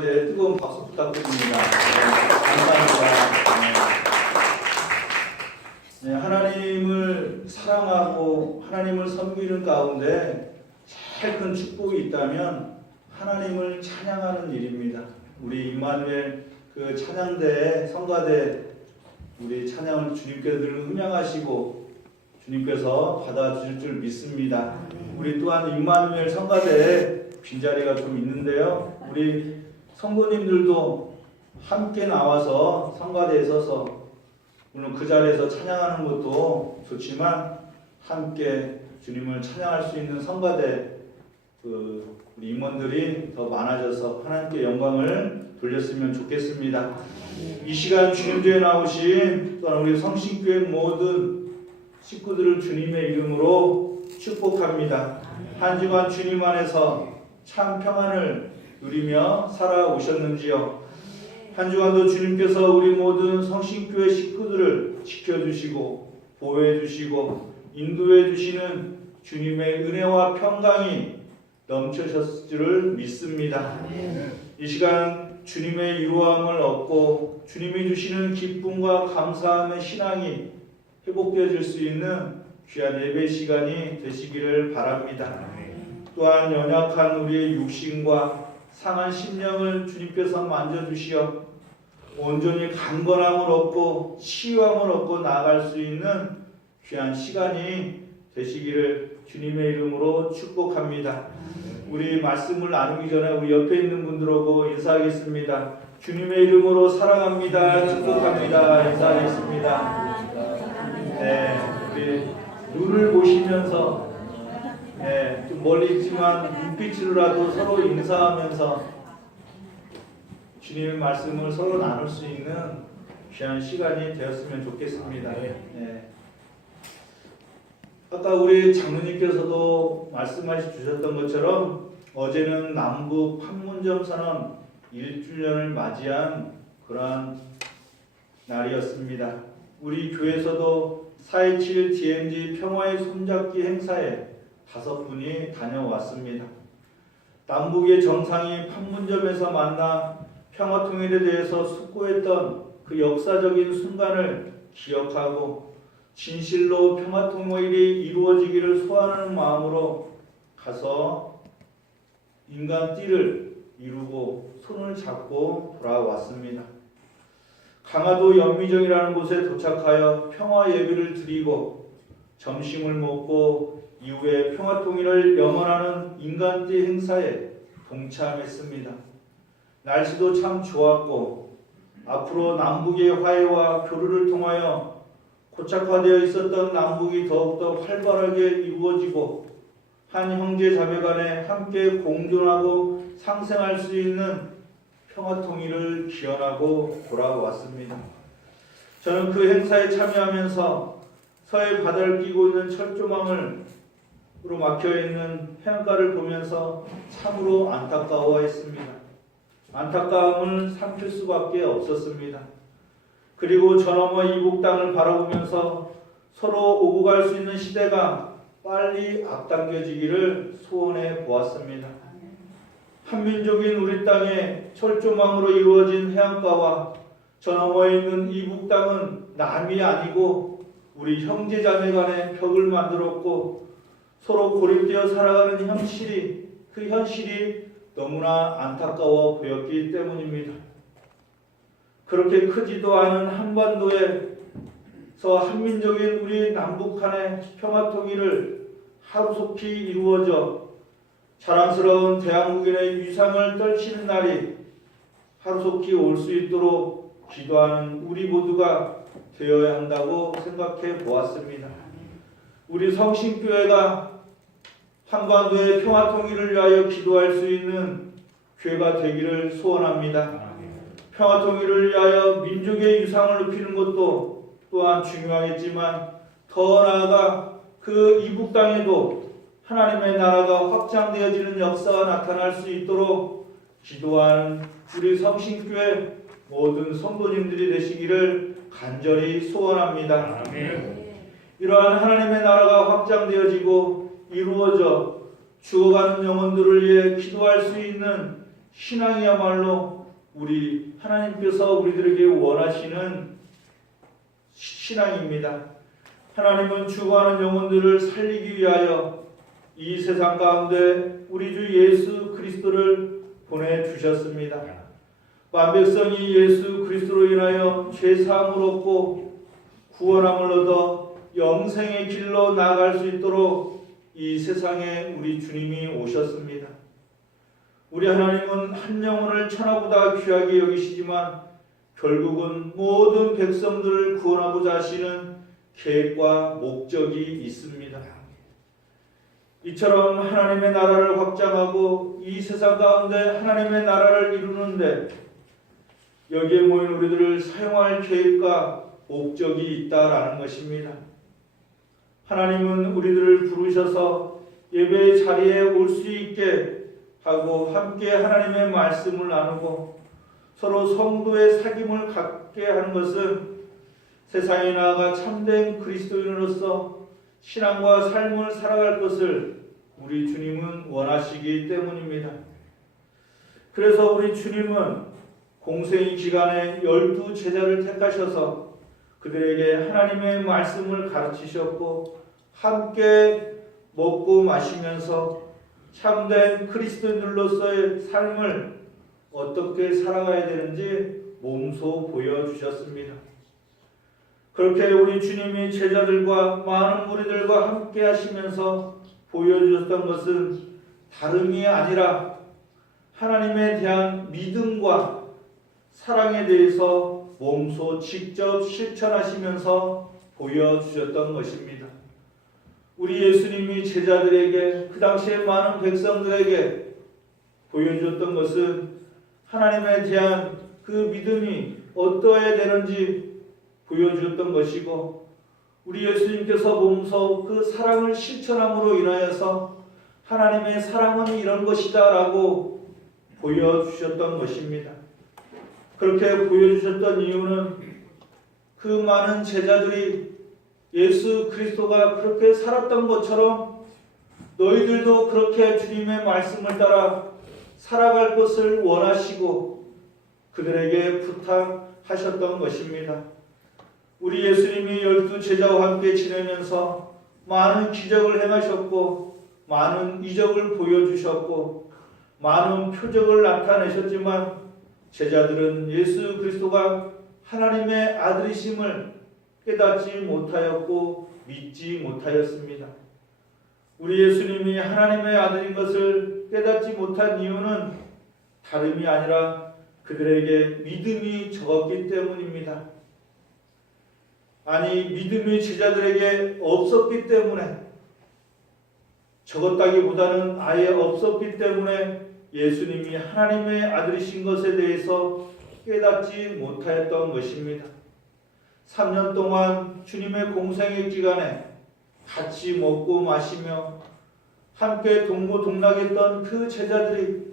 네, 뜨거운 박수 부탁드립니다. 감사합니다. 네, 하나님을 사랑하고 하나님을 섬기는 가운데 제일 큰 축복이 있다면 하나님을 찬양하는 일입니다. 우리 임마누엘 그 찬양대에 성가대 우리 찬양을 주님께서 늘 음양하시고 주님께서 받아주실 줄 믿습니다. 우리 또한 임마누엘 성가대에 빈자리가 좀 있는데요. 우리 성도님들도 함께 나와서 성가대에 서서 물론 그 자리에서 찬양하는 것도 좋지만 함께 주님을 찬양할 수 있는 성가대 우리 임원들이 더 많아져서 하나님께 영광을 돌렸으면 좋겠습니다. 이 시간 주님교회 나오신 또한 우리 성신교회 모든 식구들을 주님의 이름으로 축복합니다. 한 주간 주님 안에서 참 평안을 누리며 살아오셨는지요. 한 주간도 주님께서 우리 모든 성신교회 식구들을 지켜주시고 보호해주시고 인도해주시는 주님의 은혜와 평강이 넘치셨을 줄을 믿습니다. 이 시간 주님의 이루함을 얻고 주님이 주시는 기쁨과 감사함의 신앙이 회복되어질 수 있는 귀한 예배 시간이 되시기를 바랍니다. 또한 연약한 우리의 육신과 상한 심령을 주님께서 만져주시어 온전히 강건함을 얻고 치유함을 얻고 나아갈 수 있는 귀한 시간이 되시기를 주님의 이름으로 축복합니다. 우리 말씀을 나누기 전에 우리 옆에 있는 분들하고 인사하겠습니다. 주님의 이름으로 사랑합니다. 축복합니다. 인사하겠습니다. 네, 우리 눈을 보시면서 좀 멀리 있지만 눈빛으로라도 서로 인사하면서 주님의 말씀을 서로 나눌 수 있는 귀한 시간이 되었으면 좋겠습니다. 네. 아까 우리 장로님께서도 말씀하시 주셨던 것처럼 어제는 남북 판문점 선언 1주년을 맞이한 그러한 날이었습니다. 우리 교회에서도 4.27 DMZ 평화의 손잡기 행사에 5분이 다녀왔습니다. 남북의 정상이 판문점에서 만나 평화통일에 대해서 숙고했던 그 역사적인 순간을 기억하고 진실로 평화통일이 이루어지기를 소원하는 마음으로 가서 인간띠를 이루고 손을 잡고 돌아왔습니다. 강화도 연미정이라는 곳에 도착하여 평화 예배를 드리고 점심을 먹고 이후에 평화통일을 염원하는 인간띠 행사에 동참했습니다. 날씨도 참 좋았고 앞으로 남북의 화해와 교류를 통하여 고착화되어 있었던 남북이 더욱더 활발하게 이루어지고 한 형제 자매 간에 함께 공존하고 상생할 수 있는 평화통일을 기원하고 돌아왔습니다. 저는 그 행사에 참여하면서 서해 바다를 끼고 있는 철조망으로 막혀있는 해안가를 보면서 참으로 안타까워했습니다. 안타까움을 삼킬 수밖에 없었습니다. 그리고 저 너머 이북 땅을 바라보면서 서로 오고 갈 수 있는 시대가 빨리 앞당겨지기를 소원해 보았습니다. 한민족인 우리 땅에 철조망으로 이루어진 해안가와 저 너머에 있는 이북 땅은 남이 아니고 우리 형제자매 간의 벽을 만들었고 서로 고립되어 살아가는 그 현실이 너무나 안타까워 보였기 때문입니다. 그렇게 크지도 않은 한반도에서 한민족인 우리 남북한의 평화통일을 하루속히 이루어져 자랑스러운 대한민국의 위상을 떨치는 날이 하루속히 올 수 있도록 기도하는 우리 모두가 되어야 한다고 생각해 보았습니다. 우리 성신교회가 한반도의 평화통일을 위하여 기도할 수 있는 교회가 되기를 소원합니다. 평화통일을 위하여 민족의 유상을 높이는 것도 또한 중요하겠지만 더 나아가 그 이북 땅에도 하나님의 나라가 확장되어지는 역사가 나타날 수 있도록 기도하는 우리 성신교회 모든 성도님들이 되시기를 간절히 소원합니다. 아멘. 이러한 하나님의 나라가 확장되어지고 이루어져 죽어가는 영혼들을 위해 기도할 수 있는 신앙이야말로 우리 하나님께서 우리들에게 원하시는 신앙입니다. 하나님은 죽어가는 영혼들을 살리기 위하여 이 세상 가운데 우리 주 예수 그리스도를 보내주셨습니다. 만백성이 예수 그리스도로 인하여 죄사함을 얻고 구원함을 얻어 영생의 길로 나아갈 수 있도록 이 세상에 우리 주님이 오셨습니다. 우리 하나님은 한 영혼을 천하보다 귀하게 여기시지만 결국은 모든 백성들을 구원하고자 하시는 계획과 목적이 있습니다. 이처럼 하나님의 나라를 확장하고 이 세상 가운데 하나님의 나라를 이루는데 여기에 모인 우리들을 사용할 계획과 목적이 있다라는 것입니다. 하나님은 우리들을 부르셔서 예배의 자리에 올 수 있게 하고 함께 하나님의 말씀을 나누고 서로 성도의 사귐을 갖게 하는 것은 세상에 나아가 참된 그리스도인으로서 신앙과 삶을 살아갈 것을 우리 주님은 원하시기 때문입니다. 그래서 우리 주님은 공생의 기간에 12 제자를 택하셔서 그들에게 하나님의 말씀을 가르치셨고 함께 먹고 마시면서 참된 그리스도인들로서의 삶을 어떻게 살아가야 되는지 몸소 보여주셨습니다. 그렇게 우리 주님이 제자들과 많은 무리들과 함께 하시면서 보여주셨던 것은 다름이 아니라 하나님에 대한 믿음과 사랑에 대해서 몸소 직접 실천하시면서 보여주셨던 것입니다. 우리 예수님이 제자들에게 그 당시에 많은 백성들에게 보여주었던 것은 하나님에 대한 그 믿음이 어떠해야 되는지 보여주었던 것이고 우리 예수님께서 몸소 그 사랑을 실천함으로 인하여서 하나님의 사랑은 이런 것이다 라고 보여주셨던 것입니다. 그렇게 보여주셨던 이유는 그 많은 제자들이 예수 그리스도가 그렇게 살았던 것처럼 너희들도 그렇게 주님의 말씀을 따라 살아갈 것을 원하시고 그들에게 부탁하셨던 것입니다. 우리 예수님이 12 제자와 함께 지내면서 많은 기적을 행하셨고 많은 이적을 보여주셨고 많은 표적을 나타내셨지만 제자들은 예수 그리스도가 하나님의 아들이심을 깨닫지 못하였고 믿지 못하였습니다. 우리 예수님이 하나님의 아들인 것을 깨닫지 못한 이유는 다름이 아니라 그들에게 믿음이 적었기 때문입니다. 아니 믿음이 제자들에게 없었기 때문에 적었다기보다는 아예 없었기 때문에 예수님이 하나님의 아들이신 것에 대해서 깨닫지 못하였던 것입니다. 3년 동안 주님의 공생의 기간에 같이 먹고 마시며 함께 동고동락했던 그 제자들이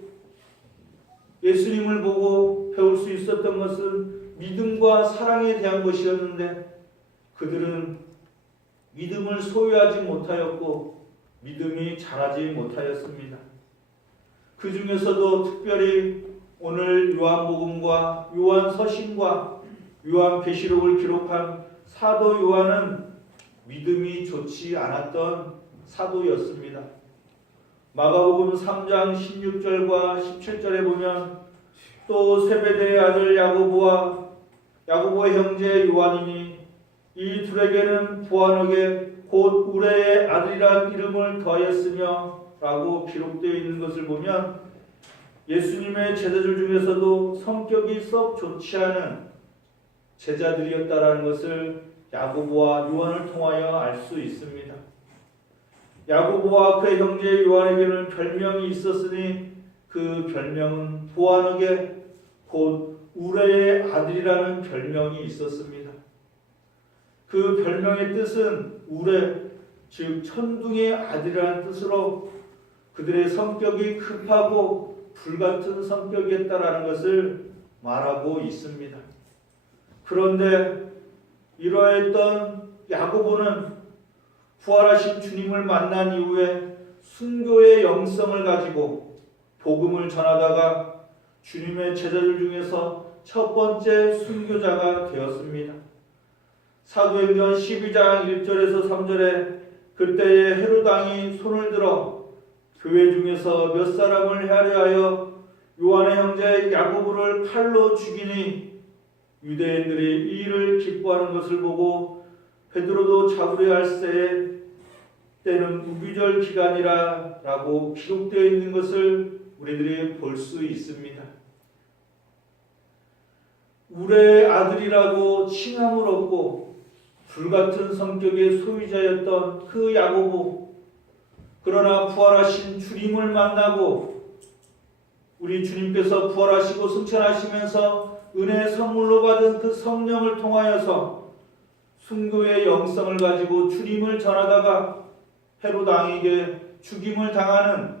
예수님을 보고 배울 수 있었던 것은 믿음과 사랑에 대한 것이었는데 그들은 믿음을 소유하지 못하였고 믿음이 자라지 못하였습니다. 그 중에서도 특별히 오늘 요한복음과 요한서신과 요한계시록을 기록한 사도 요한은 믿음이 좋지 않았던 사도였습니다. 마가복음 3장 16절과 17절에 보면 또 세베대의 아들 야고보와 야고보의 형제 요한이니 이 둘에게는 보아너게 곧 우레의 아들이란 이름을 더하였으며 라고 기록되어 있는 것을 보면 예수님의 제자들 중에서도 성격이 썩 좋지 않은 제자들이었다라는 것을 야고보와 요한을 통하여 알 수 있습니다. 야고보와 그의 형제 요한에게는 별명이 있었으니 그 별명은 보아너게 곧 우레의 아들이라는 별명이 있었습니다. 그 별명의 뜻은 우레, 즉 천둥의 아들이라는 뜻으로 그들의 성격이 급하고 불같은 성격이었다라는 것을 말하고 있습니다. 그런데 이러했던 야고보는 부활하신 주님을 만난 이후에 순교의 영성을 가지고 복음을 전하다가 주님의 제자들 중에서 첫 번째 순교자가 되었습니다. 사도행전 12장 1절에서 3절에 그때에 헤롯 왕이 손을 들어 교회 중에서 몇 사람을 헤아려 하여 요한의 형제 야고보를 칼로 죽이니 유대인들이 이 일을 기뻐하는 것을 보고 베드로도 잡으려 할세 때는 무비절 기간이라 라고 기록되어 있는 것을 우리들이 볼 수 있습니다. 우레의 아들이라고 칭함을 얻고 불같은 성격의 소유자였던 그 야고보, 그러나 부활하신 주님을 만나고 우리 주님께서 부활하시고 승천하시면서 은혜의 선물로 받은 그 성령을 통하여서 순교의 영성을 가지고 주님을 전하다가 헤롯 왕에게 죽임을 당하는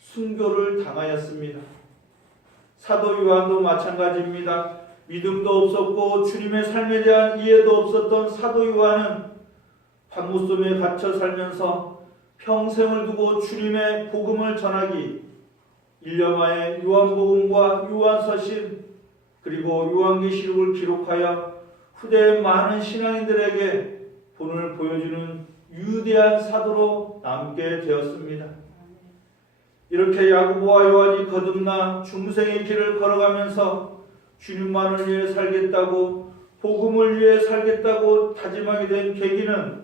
순교를 당하였습니다. 사도 요한도 마찬가지입니다. 믿음도 없었고 주님의 삶에 대한 이해도 없었던 사도 요한은 판모섬에 갇혀 살면서 평생을 두고 주님의 복음을 전하기 1년 만에 요한복음과 요한서신 그리고 요한계시록을 기록하여 후대의 많은 신앙인들에게 본을 보여주는 위대한 사도로 남게 되었습니다. 이렇게 야고보와 요한이 거듭나 중생의 길을 걸어가면서 주님만을 위해 살겠다고 복음을 위해 살겠다고 다짐하게 된 계기는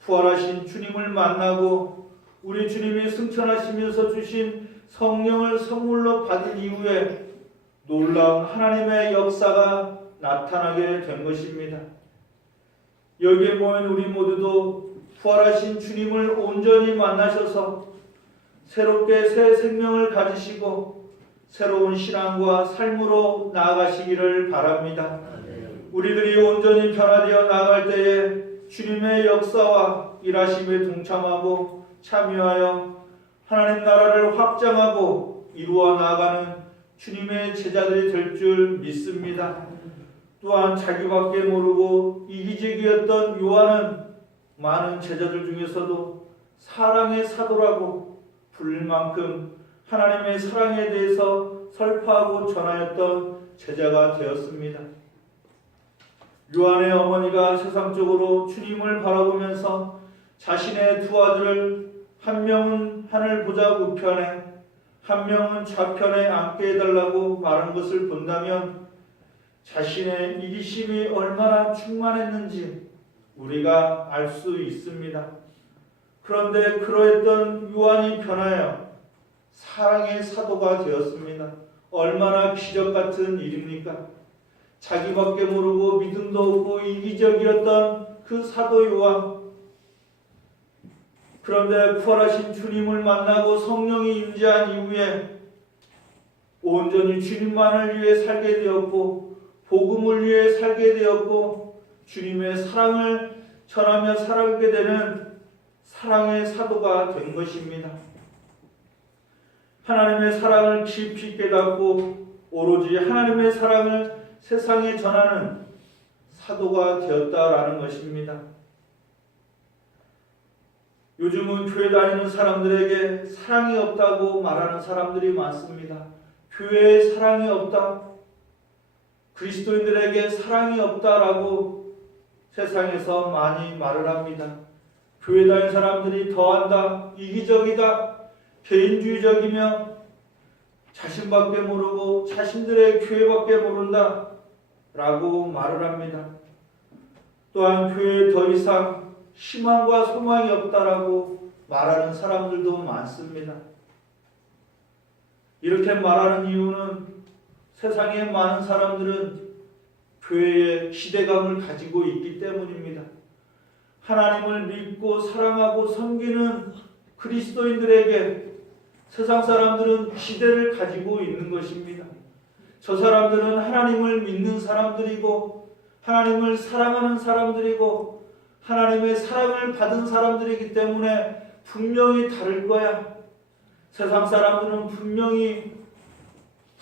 부활하신 주님을 만나고 우리 주님이 승천하시면서 주신 성령을 선물로 받은 이후에 놀라운 하나님의 역사가 나타나게 된 것입니다. 여기에 모인 우리 모두도 부활하신 주님을 온전히 만나셔서 새롭게 새 생명을 가지시고 새로운 신앙과 삶으로 나아가시기를 바랍니다. 우리들이 온전히 변화되어 나아갈 때에 주님의 역사와 일하심에 동참하고 참여하여 하나님 나라를 확장하고 이루어 나아가는 주님의 제자들이 될 줄 믿습니다. 또한 자기밖에 모르고 이기적이었던 요한은 많은 제자들 중에서도 사랑의 사도라고 불릴 만큼 하나님의 사랑에 대해서 설파하고 전하였던 제자가 되었습니다. 요한의 어머니가 세상적으로 주님을 바라보면서 자신의 두 아들을 한 명은 하늘 보좌 우편에 한 명은 좌편에 앉게 해달라고 말한 것을 본다면 자신의 이기심이 얼마나 충만했는지 우리가 알 수 있습니다. 그런데 그러했던 요한이 변하여 사랑의 사도가 되었습니다. 얼마나 기적 같은 일입니까? 자기밖에 모르고 믿음도 없고 이기적이었던 그 사도 요한, 그런데 부활하신 주님을 만나고 성령이 임재한 이후에 온전히 주님만을 위해 살게 되었고 복음을 위해 살게 되었고 주님의 사랑을 전하며 살아가게 되는 사랑의 사도가 된 것입니다. 하나님의 사랑을 깊이 깨닫고 오로지 하나님의 사랑을 세상에 전하는 사도가 되었다라는 것입니다. 요즘은 교회 다니는 사람들에게 사랑이 없다고 말하는 사람들이 많습니다. 교회에 사랑이 없다, 그리스도인들에게 사랑이 없다라고 세상에서 많이 말을 합니다. 교회 다니는 사람들이 더한다, 이기적이다, 개인주의적이며 자신밖에 모르고 자신들의 교회밖에 모른다 라고 말을 합니다. 또한 교회에 더 이상 희망과 소망이 없다라고 말하는 사람들도 많습니다. 이렇게 말하는 이유는 세상에 많은 사람들은 교회에 기대감을 가지고 있기 때문입니다. 하나님을 믿고 사랑하고 섬기는 그리스도인들에게 세상 사람들은 기대를 가지고 있는 것입니다. 저 사람들은 하나님을 믿는 사람들이고 하나님을 사랑하는 사람들이고 하나님의 사랑을 받은 사람들이기 때문에 분명히 다를 거야. 세상 사람들은 분명히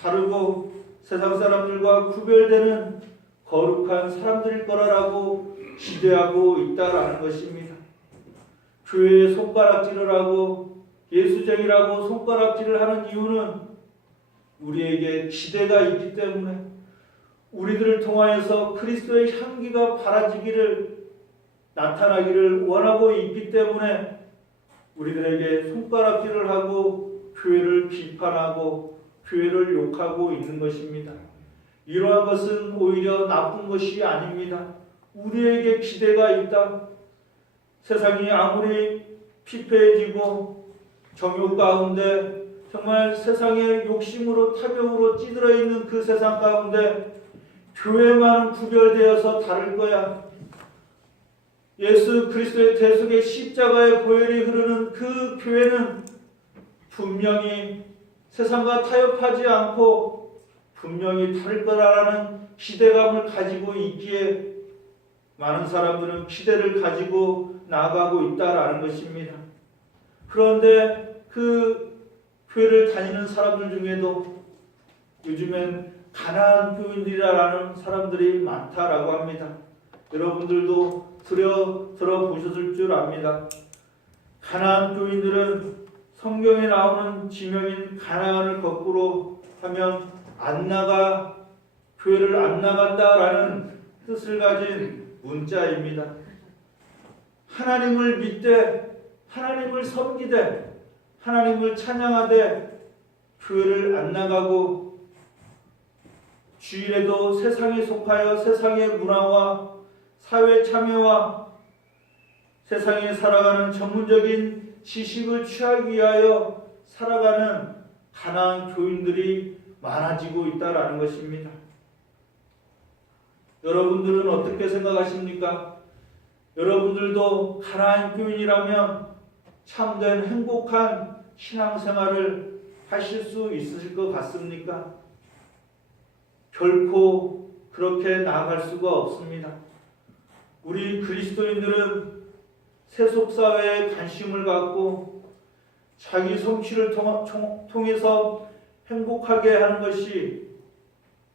다르고 세상 사람들과 구별되는 거룩한 사람들일 거라고 기대하고 있다라는 것입니다. 교회에 손가락질을 하고 예수쟁이라고 손가락질을 하는 이유는 우리에게 기대가 있기 때문에 우리들을 통하여서 그리스도의 향기가 바라지기를 나타나기를 원하고 있기 때문에 우리들에게 손가락질을 하고 교회를 비판하고 교회를 욕하고 있는 것입니다. 이러한 것은 오히려 나쁜 것이 아닙니다. 우리에게 기대가 있다. 세상이 아무리 피폐해지고 정욕 가운데 정말 세상의 욕심으로 탐욕으로 찌들어 있는 그 세상 가운데 교회만은 구별되어서 다를 거야. 예수 그리스도의 대속의 십자가의 보혈이 흐르는 그 교회는 분명히 세상과 타협하지 않고 분명히 다를 거라는 기대감을 가지고 있기에 많은 사람들은 기대를 가지고 나아가고 있다라는 것입니다. 그런데 그 교회를 다니는 사람들 중에도 요즘엔 가난한 교인들이라는 사람들이 많다라고 합니다. 여러분들도 들어보셨을 줄 압니다. 가난한 교인들은 성경에 나오는 지명인 가나안을 거꾸로 하면 안 나가, 교회를 안 나간다라는 뜻을 가진 문자입니다. 하나님을 믿되, 하나님을 섬기되, 하나님을 찬양하되 교회를 안 나가고 주일에도 세상에 속하여 세상의 문화와 사회 참여와 세상에 살아가는 전문적인 지식을 취하기 위하여 살아가는 가난한 교인들이 많아지고 있다라는 것입니다. 여러분들은 어떻게 생각하십니까? 여러분들도 가난한 교인이라면 참된 행복한 신앙생활을 하실 수 있으실 것 같습니까? 결코 그렇게 나아갈 수가 없습니다. 우리 그리스도인들은 세속사회에 관심을 갖고 자기 성취를 통해서 행복하게 하는 것이,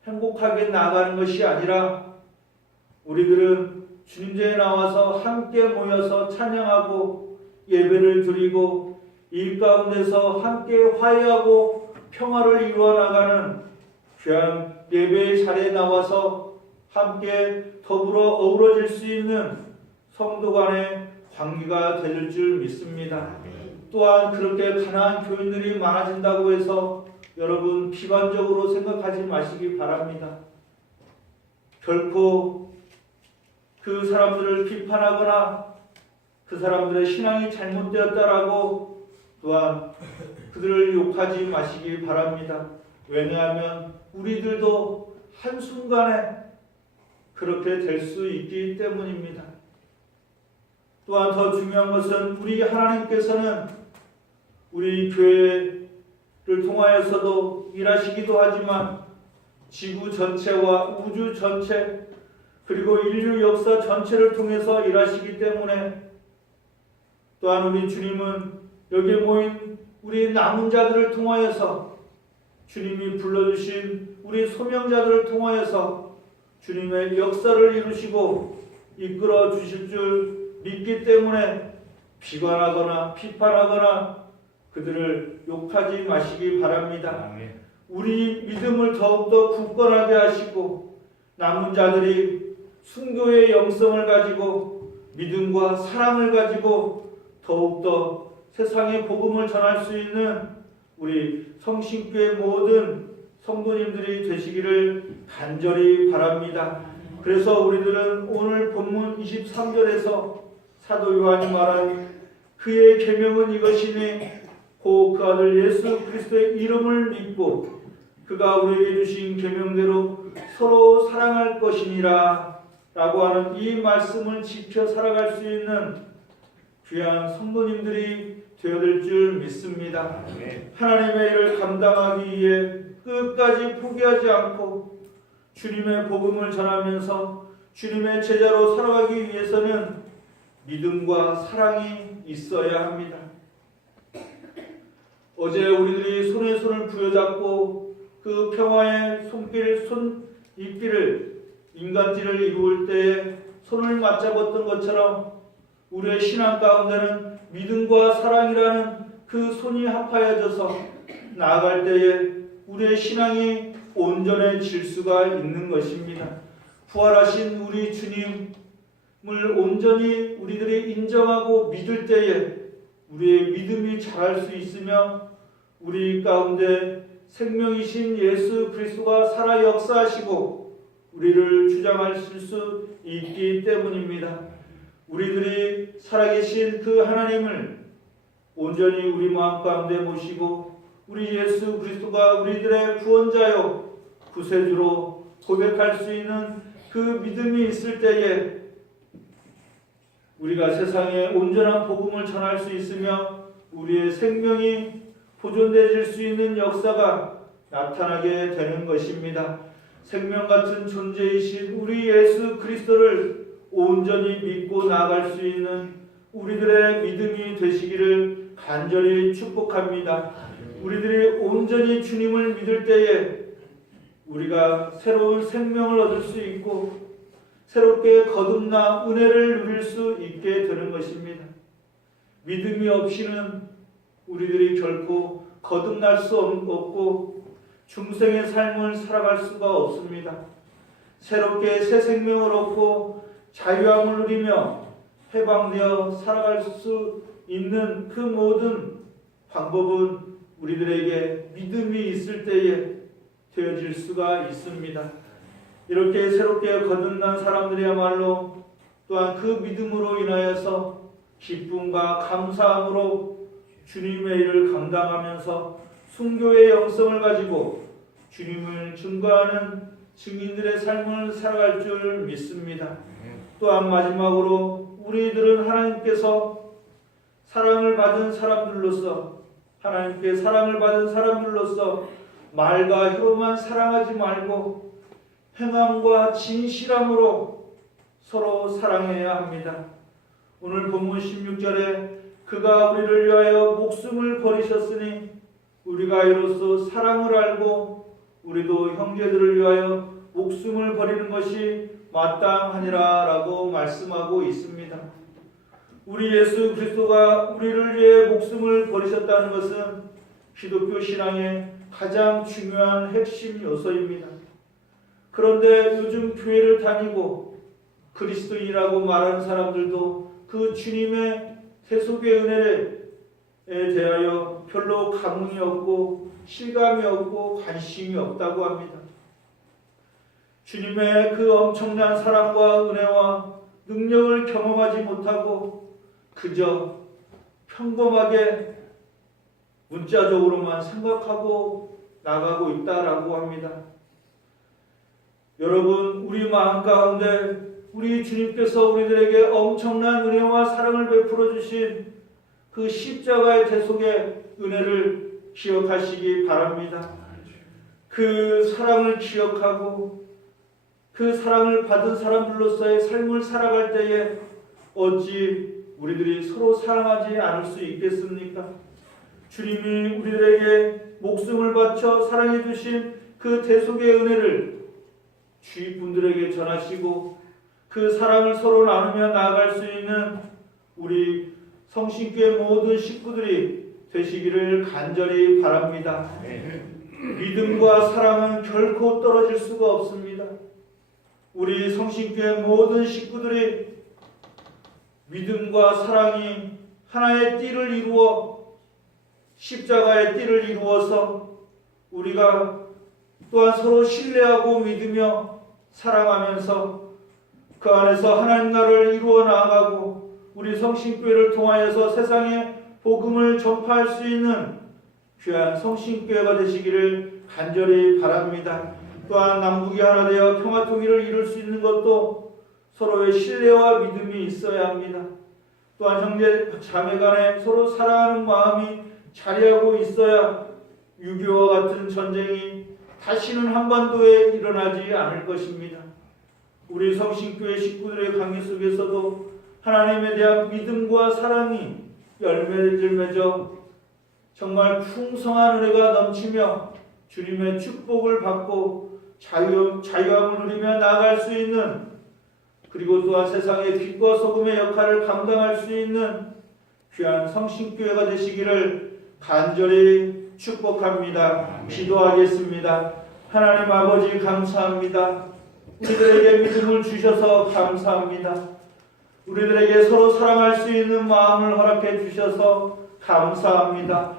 행복하게 나아가는 것이 아니라 우리들은 주님전에 나와서 함께 모여서 찬양하고 예배를 드리고 일 가운데서 함께 화해하고 평화를 이루어 나가는 귀한 예배의 자리에 나와서 함께 더불어 어우러질 수 있는 성도 간의 관계가 될 줄 믿습니다. 또한 그렇게 가난한 교인들이 많아진다고 해서 여러분 비관적으로 생각하지 마시기 바랍니다. 결코 그 사람들을 비판하거나 그 사람들의 신앙이 잘못되었다라고 또한 그들을 욕하지 마시기 바랍니다. 왜냐하면 우리들도 한순간에 그렇게 될 수 있기 때문입니다. 또한 더 중요한 것은 우리 하나님께서는 우리 교회를 통하여서도 일하시기도 하지만 지구 전체와 우주 전체 그리고 인류 역사 전체를 통해서 일하시기 때문에 또한 우리 주님은 여기에 모인 우리 남은 자들을 통하여서 주님이 불러주신 우리 소명자들을 통하여서 주님의 역사를 이루시고 이끌어 주실 줄 믿기 때문에 비관하거나 비판하거나 그들을 욕하지 마시기 바랍니다. 우리 믿음을 더욱더 굳건하게 하시고 남은 자들이 순교의 영성을 가지고 믿음과 사랑을 가지고 더욱더 세상의 복음을 전할 수 있는 우리 성신교회 모든 성도님들이 되시기를 간절히 바랍니다. 그래서 우리들은 오늘 본문 23절에서 사도 요한이 말한 그의 계명은 이것이니 곧 그 아들 예수 그리스도의 이름을 믿고 그가 우리에게 주신 계명대로 서로 사랑할 것이니라 라고 하는 이 말씀을 지켜 살아갈 수 있는 귀한 성도님들이 되어될 줄 믿습니다. 하나님의 일을 감당하기 위해 끝까지 포기하지 않고 주님의 복음을 전하면서 주님의 제자로 살아가기 위해서는 믿음과 사랑이 있어야 합니다. 어제 우리들이 손에 손을 부여잡고 그 평화의 손익기를 인간지를 이루을 때에 손을 맞잡았던 것처럼 우리의 신앙 가운데는 믿음과 사랑이라는 그 손이 합하여져서 나아갈 때에 우리의 신앙이 온전해질 수가 있는 것입니다. 부활하신 우리 주님을 온전히 우리들이 인정하고 믿을 때에 우리의 믿음이 자랄 수 있으며 우리 가운데 생명이신 예수 그리스도가 살아 역사하시고 우리를 주장하실 수 있기 때문입니다. 우리들이 살아계신 그 하나님을 온전히 우리 마음 가운데 모시고 우리 예수 그리스도가 우리들의 구원자요 구세주로 고백할 수 있는 그 믿음이 있을 때에 우리가 세상에 온전한 복음을 전할 수 있으며 우리의 생명이 보존되어질 수 있는 역사가 나타나게 되는 것입니다. 생명 같은 존재이신 우리 예수 그리스도를 온전히 믿고 나아갈 수 있는 우리들의 믿음이 되시기를 간절히 축복합니다. 우리들이 온전히 주님을 믿을 때에 우리가 새로운 생명을 얻을 수 있고 새롭게 거듭나 은혜를 누릴 수 있게 되는 것입니다. 믿음이 없이는 우리들이 결코 거듭날 수 없고 중생의 삶을 살아갈 수가 없습니다. 새롭게 새 생명을 얻고 자유함을 누리며 해방되어 살아갈 수 있는 그 모든 방법은 우리들에게 믿음이 있을 때에 되어질 수가 있습니다. 이렇게 새롭게 거듭난 사람들이야말로 또한 그 믿음으로 인하여서 기쁨과 감사함으로 주님의 일을 감당하면서 순교의 영성을 가지고 주님을 증거하는 증인들의 삶을 살아갈 줄 믿습니다. 또한 마지막으로 우리들은 하나님께서 사랑을 받은 사람들로서 하나님께 사랑을 받은 사람들로서 말과 혀로만 사랑하지 말고 행함과 진실함으로 서로 사랑해야 합니다. 오늘 본문 16절에 그가 우리를 위하여 목숨을 버리셨으니 우리가 이로써 사랑을 알고 우리도 형제들을 위하여 목숨을 버리는 것이 마땅하니라 라고 말씀하고 있습니다. 우리 예수 그리스도가 우리를 위해 목숨을 버리셨다는 것은 기독교 신앙의 가장 중요한 핵심 요소입니다. 그런데 요즘 교회를 다니고 그리스도인이라고 말하는 사람들도 그 주님의 대속의 은혜에 대하여 별로 감흥이 없고 실감이 없고 관심이 없다고 합니다. 주님의 그 엄청난 사랑과 은혜와 능력을 경험하지 못하고 그저 평범하게 문자적으로만 생각하고 나가고 있다라고 합니다. 여러분, 우리 마음 가운데 우리 주님께서 우리들에게 엄청난 은혜와 사랑을 베풀어 주신 그 십자가의 대속의 은혜를 기억하시기 바랍니다. 그 사랑을 기억하고 그 사랑을 받은 사람들로서의 삶을 살아갈 때에 어찌 우리들이 서로 사랑하지 않을 수 있겠습니까? 주님이 우리들에게 목숨을 바쳐 사랑해 주신 그 대속의 은혜를 주위 분들에게 전하시고 그 사랑을 서로 나누며 나아갈 수 있는 우리 성신교회 모든 식구들이 되시기를 간절히 바랍니다. 믿음과 사랑은 결코 떨어질 수가 없습니다. 우리 성신교회 모든 식구들이 믿음과 사랑이 하나의 띠를 이루어 십자가의 띠를 이루어서 우리가 또한 서로 신뢰하고 믿으며 사랑하면서 그 안에서 하나님 나라를 이루어 나아가고 우리 성신교회를 통하여서 세상에 복음을 전파할 수 있는 귀한 성신교회가 되시기를 간절히 바랍니다. 또한 남북이 하나 되어 평화통일을 이룰 수 있는 것도 서로의 신뢰와 믿음이 있어야 합니다. 또한 형제 자매 간에 서로 사랑하는 마음이 자리하고 있어야 6.25와 같은 전쟁이 다시는 한반도에 일어나지 않을 것입니다. 우리 성신교회 식구들의 관계 속에서도 하나님에 대한 믿음과 사랑이 열매를 맺어 정말 풍성한 은혜가 넘치며 주님의 축복을 받고 자유함을 누리며 나아갈 수 있는, 그리고 또한 세상의 빛과 소금의 역할을 감당할 수 있는 귀한 성신교회가 되시기를 간절히 축복합니다. 기도하겠습니다. 하나님 아버지 감사합니다. 우리들에게 믿음을 주셔서 감사합니다. 우리들에게 서로 사랑할 수 있는 마음을 허락해 주셔서 감사합니다.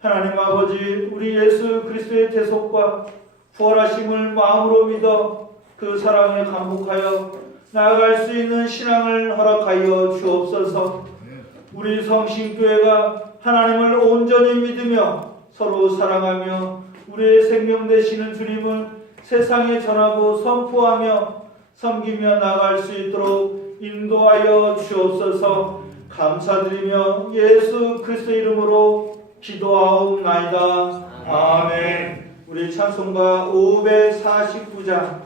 하나님 아버지, 우리 예수 그리스도의 대속과 부활하심을 마음으로 믿어 그 사랑에 감복하여 나아갈 수 있는 신앙을 허락하여 주옵소서. 우리 성신교회가 하나님을 온전히 믿으며 서로 사랑하며 우리의 생명 되시는 주님을 세상에 전하고 선포하며 섬기며 나아갈 수 있도록 인도하여 주옵소서. 감사드리며 예수 그리스도 이름으로 기도하옵나이다. 아멘. 우리 찬송가 549장